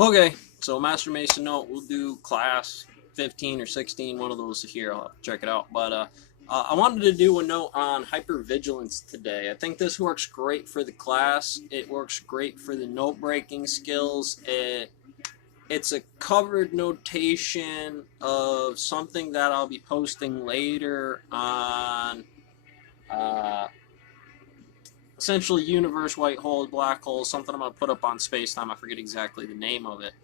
Okay, so Master Mason note, we'll do class 15 or 16, one of those here. I'll have to check it out. But I wanted to do a note on hypervigilance today. I think this works great for the class. It works great for the note-breaking skills. It's a covered notation of something that I'll be posting later on essentially universe, white holes, black holes, something I'm going to put up on Spacetime. I forget exactly the name of it.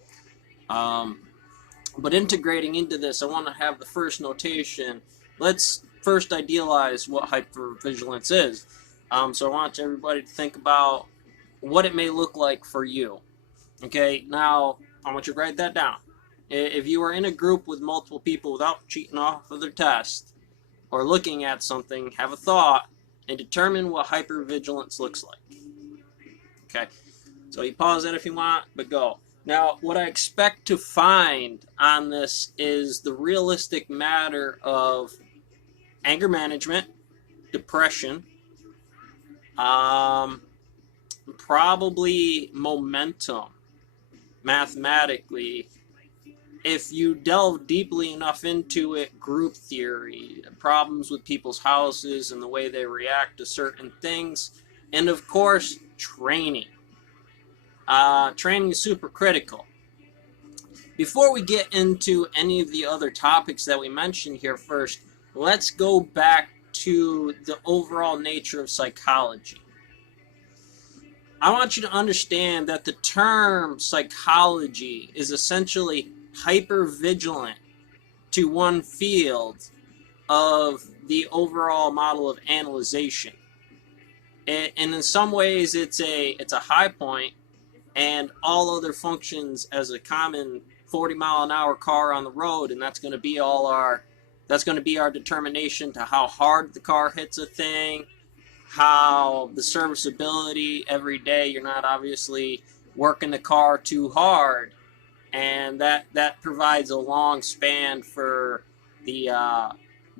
But integrating into this, I want to have the first notation. Let's first idealize what hypervigilance is. So I want everybody to think about what it may look like for you. Okay, now I want you to write that down. If you are in a group with multiple people without cheating off of their test or looking at something, have a thought and determine what hypervigilance looks like. Okay, so you pause that if you want, but go. Now, what I expect to find on this is the realistic matter of anger management, depression, probably momentum, mathematically. If you delve deeply enough into it, group theory, problems with people's houses and the way they react to certain things, and of course, training. Training is super critical. Before we get into any of the other topics that we mentioned here first, let's go back to the overall nature of psychology. I want you to understand that the term psychology is essentially hypervigilant to one field of the overall model of analyzation. And in some ways it's a high point, and all other functions as a common 40-mile-an-hour car on the road, and that's going to be our determination to how hard the car hits a thing, how the serviceability every day, you're not obviously working the car too hard, and that provides a long span for the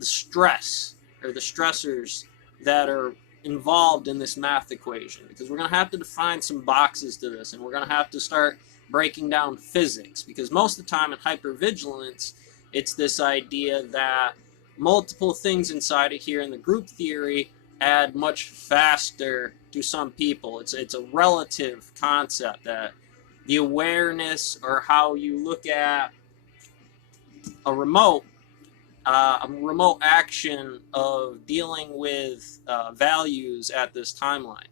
stress or the stressors that are involved in this math equation, because we're going to have to define some boxes to this, and we're going to have to start breaking down physics, because most of the time in hypervigilance it's this idea that multiple things inside of here in the group theory add much faster to some people. It's a relative concept, that the awareness or how you look at a remote action of dealing with values at this timeline.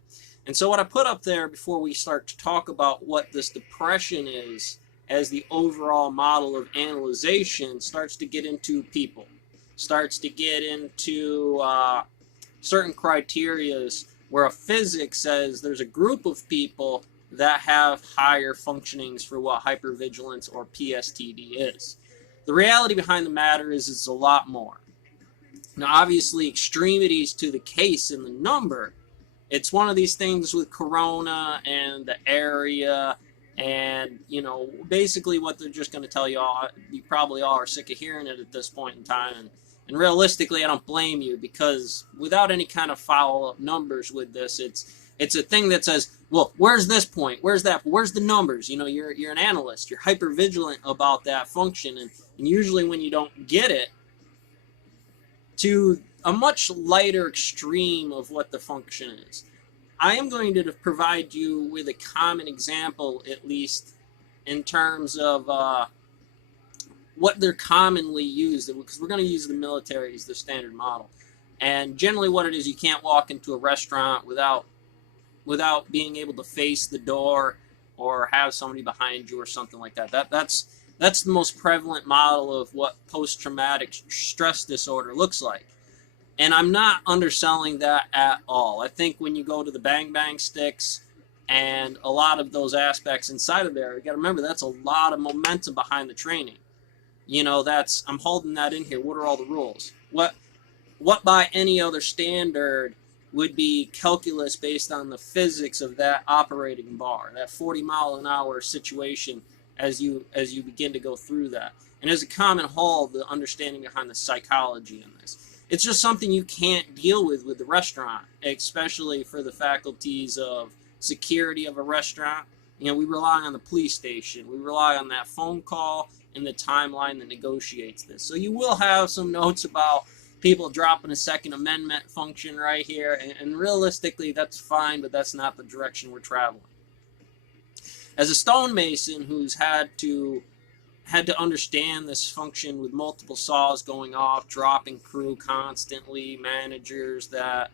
And so what I put up there before we start to talk about what this depression is as the overall model of analyzation starts to get into people, starts to get into certain criterias where a physics says there's a group of people that have higher functionings for what hypervigilance or pstd is. The reality behind the matter is it's a lot more. Now, obviously, extremities to the case in the number, it's one of these things with corona and the area, and, you know, basically what they're just going to tell you all, you probably all are sick of hearing it at this point in time, and realistically, I don't blame you, because without any kind of follow-up numbers with this, it's a thing that says, well, where's this point? Where's that? Where's the numbers? You know, you're an analyst. You're hyper-vigilant about that function, and usually when you don't get it, to a much lighter extreme of what the function is. I am going to provide you with a common example, at least in terms of what they're commonly used, because we're going to use the military as the standard model. And generally what it is, you can't walk into a restaurant without being able to face the door or have somebody behind you or something like that. That's the most prevalent model of what post-traumatic stress disorder looks like. And I'm not underselling that at all. I think when you go to the bang bang sticks and a lot of those aspects inside of there, you got to remember that's a lot of momentum behind the training. You know, I'm holding that in here. What are all the rules? What by any other standard would be calculus based on the physics of that operating bar, that 40-mile-an-hour situation as you begin to go through that. And as a common whole, the understanding behind the psychology in this. It's just something you can't deal with the restaurant, especially for the faculties of security of a restaurant, You know, we rely on the police station. We rely on that phone call and the timeline that negotiates this. So you will have some notes about people dropping a Second Amendment function right here, and realistically, that's fine, but that's not the direction we're traveling. As a stonemason who's had to understand this function with multiple saws going off, dropping crew constantly, managers that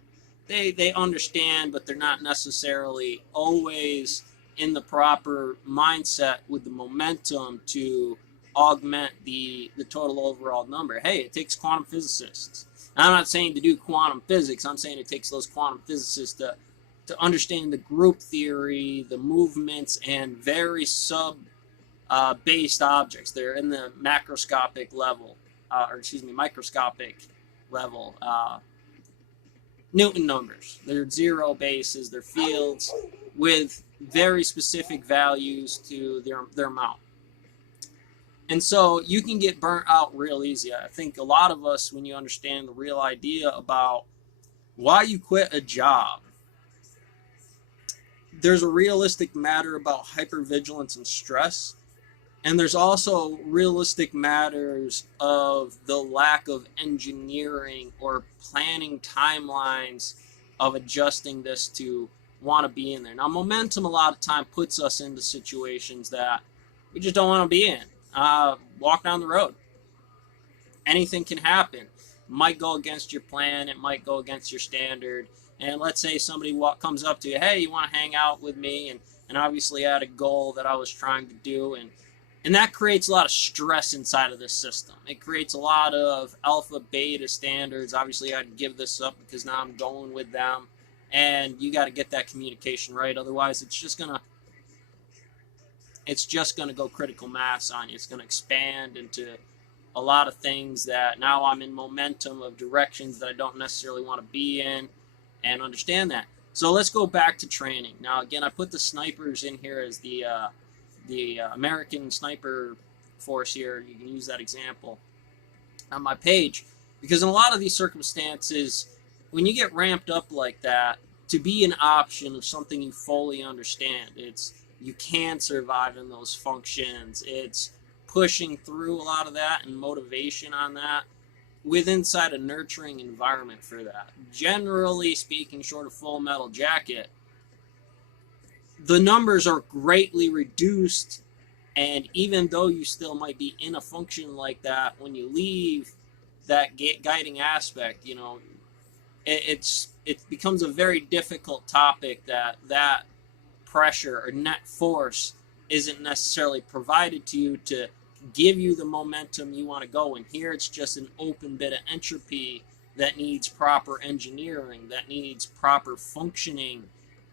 they understand, but they're not necessarily always in the proper mindset with the momentum to augment the total overall number. Hey, it takes quantum physicists. And I'm not saying to do quantum physics. I'm saying it takes those quantum physicists to understand the group theory, the movements, and very based objects. They're in the macroscopic level, microscopic level. Newton numbers. They're zero bases, they're fields with very specific values to their amount. And so you can get burnt out real easy. I think a lot of us, when you understand the real idea about why you quit a job, there's a realistic matter about hypervigilance and stress. And there's also realistic matters of the lack of engineering or planning timelines of adjusting this to want to be in there. Now, momentum a lot of time puts us into situations that we just don't want to be in. Walk down the road. Anything can happen. It might go against your plan. It might go against your standard. And let's say somebody comes up to you, hey, you want to hang out with me? And obviously I had a goal that I was trying to do, and that creates a lot of stress inside of this system. It creates a lot of alpha, beta standards. Obviously, I'd give this up because now I'm going with them. And you got to get that communication right. Otherwise, it's just gonna go critical mass on you. It's going to expand into a lot of things that now I'm in momentum of directions that I don't necessarily want to be in, and understand that. So let's go back to training. Now, again, I put the snipers in here as the American Sniper Force here. You can use that example on my page, because in a lot of these circumstances, when you get ramped up like that, to be an option of something you fully understand, you can survive in those functions. It's pushing through a lot of that and motivation on that with inside a nurturing environment for that. Generally speaking, short of Full Metal Jacket, the numbers are greatly reduced, and even though you still might be in a function like that, when you leave that guiding aspect, it becomes a very difficult topic that pressure or net force isn't necessarily provided to you to give you the momentum you want to go in. Here it's just an open bit of entropy that needs proper engineering, that needs proper functioning,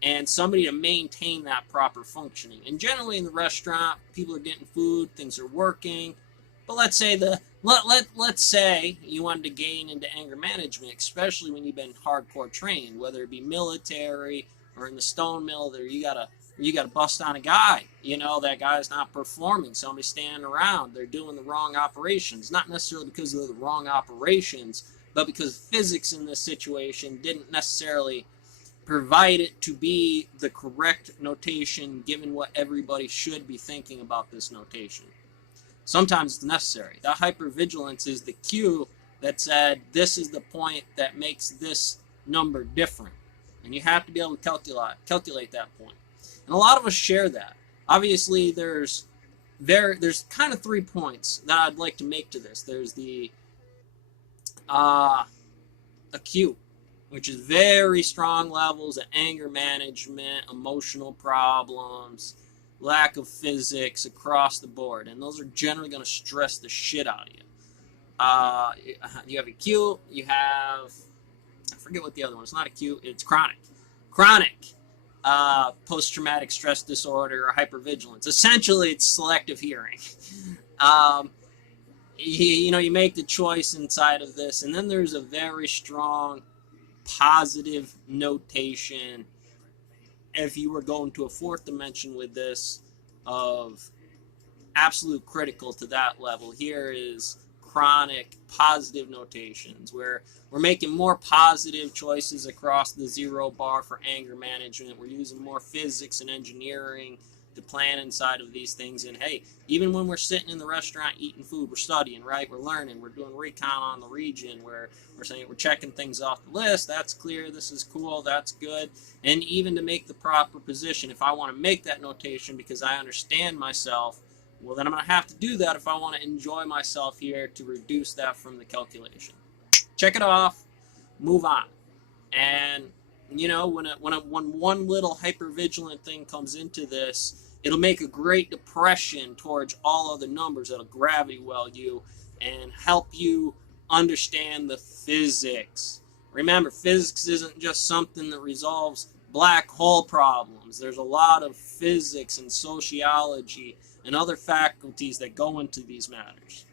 and somebody to maintain that proper functioning. And generally in the restaurant, people are getting food, things are working. But let's say let's say you wanted to gain into anger management, especially when you've been hardcore trained, whether it be military or in the stone mill, there you gotta bust on a guy. That guy's not performing. Somebody's standing around. They're doing the wrong operations. Not necessarily because of the wrong operations, but because physics in this situation didn't necessarily provide it to be the correct notation given what everybody should be thinking about this notation. Sometimes it's necessary. That hypervigilance is the cue that said this is the point that makes this number different. And you have to be able to calculate that point. And a lot of us share that. Obviously, there's kind of 3 points that I'd like to make to this. There's the acute, which is very strong levels of anger management, emotional problems, lack of physics across the board. And those are generally going to stress the shit out of you. You have acute, you have, I forget what the other one is. Not acute, it's chronic. Chronic post-traumatic stress disorder or hypervigilance. Essentially, it's selective hearing. You make the choice inside of this, and then there's a very strong positive notation if you were going to a 4th dimension with this of absolute critical to that level. Here is chronic positive notations where we're making more positive choices across the 0 bar for anger management. We're using more physics and engineering to plan inside of these things. And hey, even when we're sitting in the restaurant eating food, we're studying, right? We're learning, we're doing recon on the region, we're saying we're checking things off the list. That's clear, this is cool, that's good. And even to make the proper position, if I want to make that notation because I understand myself, well, then I'm going to have to do that if I want to enjoy myself here to reduce that from the calculation. Check it off, move on. And you know, when one little hyper-vigilant thing comes into this, it'll make a great depression towards all other numbers. It'll gravity well you and help you understand the physics. Remember, physics isn't just something that resolves black hole problems. There's a lot of physics and sociology and other faculties that go into these matters.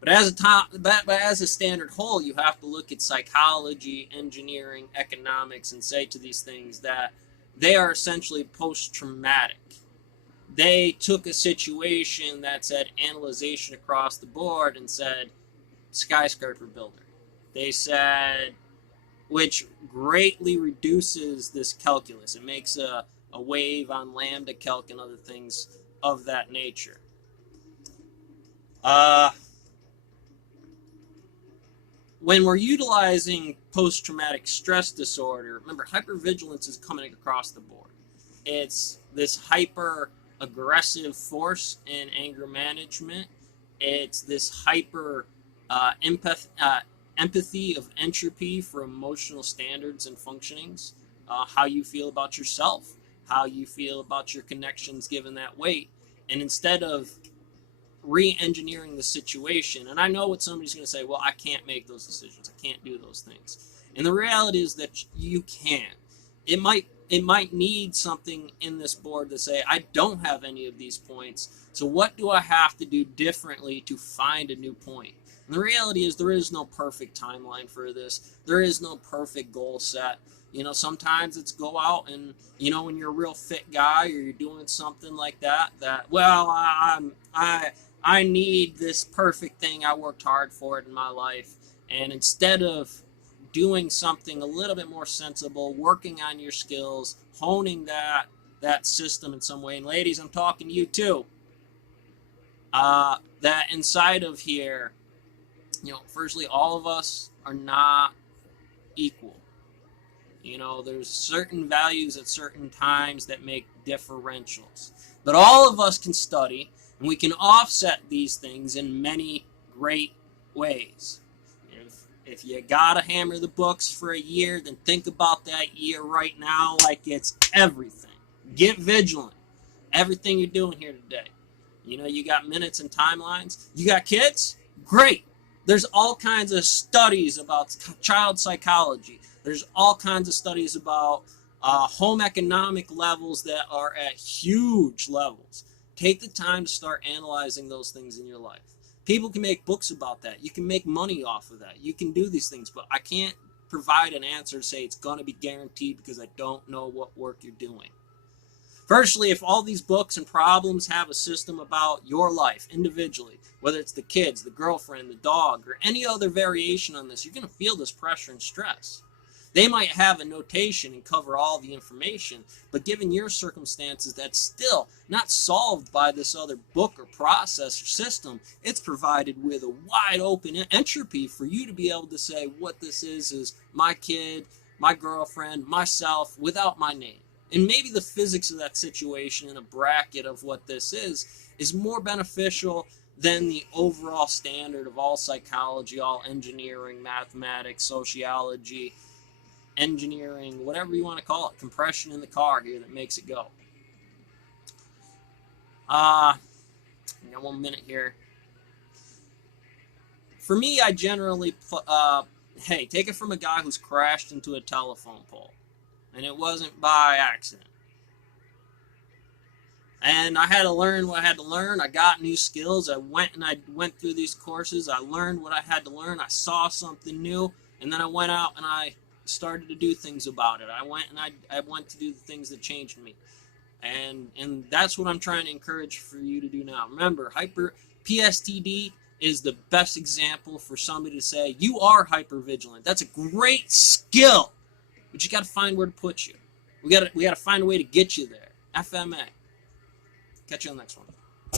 But as a standard whole, you have to look at psychology, engineering, economics, and say to these things that they are essentially post-traumatic. They took a situation that said analyzation across the board and said skyscraper builder. They said, which greatly reduces this calculus. It makes a wave on lambda calc and other things of that nature. When we're utilizing post-traumatic stress disorder, remember, hypervigilance is coming across the board. It's this hyper-aggressive force in anger management. It's this empathy of entropy for emotional standards and functionings, how you feel about yourself, how you feel about your connections given that weight. And instead of re-engineering the situation, and I know what somebody's going to say, well, I can't make those decisions, I can't do those things. And the reality is that you can. It might need something in this board to say, I don't have any of these points, so what do I have to do differently to find a new point? And the reality is there is no perfect timeline for this. There is no perfect goal set. You know, sometimes it's go out and, you know, when you're a real fit guy or you're doing something like that, well, I need this perfect thing. I worked hard for it in my life. And instead of doing something a little bit more sensible, working on your skills, honing that system in some way, and ladies, I'm talking to you too, that inside of here, you know, firstly, all of us are not equal. You know, there's certain values at certain times that make differentials. But all of us can study, and we can offset these things in many great ways. If you gotta hammer the books for a year, then think about that year right now like it's everything. Get vigilant. Everything you're doing here today. You know, you got minutes and timelines. You got kids? Great. There's all kinds of studies about child psychology. There's all kinds of studies about home economic levels that are at huge levels. Take the time to start analyzing those things in your life. People can make books about that. You can make money off of that. You can do these things, but I can't provide an answer to say it's going to be guaranteed because I don't know what work you're doing. Firstly, if all these books and problems have a system about your life individually, whether it's the kids, the girlfriend, the dog, or any other variation on this, you're going to feel this pressure and stress. They might have a notation and cover all the information, but given your circumstances, that's still not solved by this other book or process or system. It's provided with a wide open entropy for you to be able to say what this is my kid, my girlfriend, myself, without my name. And maybe the physics of that situation in a bracket of what this is more beneficial than the overall standard of all psychology, all engineering, mathematics, sociology, engineering, whatever you want to call it, compression in the car here that makes it go. I got 1 minute here. For me, I generally, take it from a guy who's crashed into a telephone pole, and it wasn't by accident. And I had to learn what I had to learn. I got new skills. I went through these courses. I learned what I had to learn. I saw something new, and then I went out and I started to do things about it. I went to do the things that changed me. And that's what I'm trying to encourage for you to do now. Remember, pstd is the best example for somebody to say, you are hyper-vigilant. That's a great skill, but you got to find where to put you. We got to find a way to get you there. FMA. Catch you on the next one.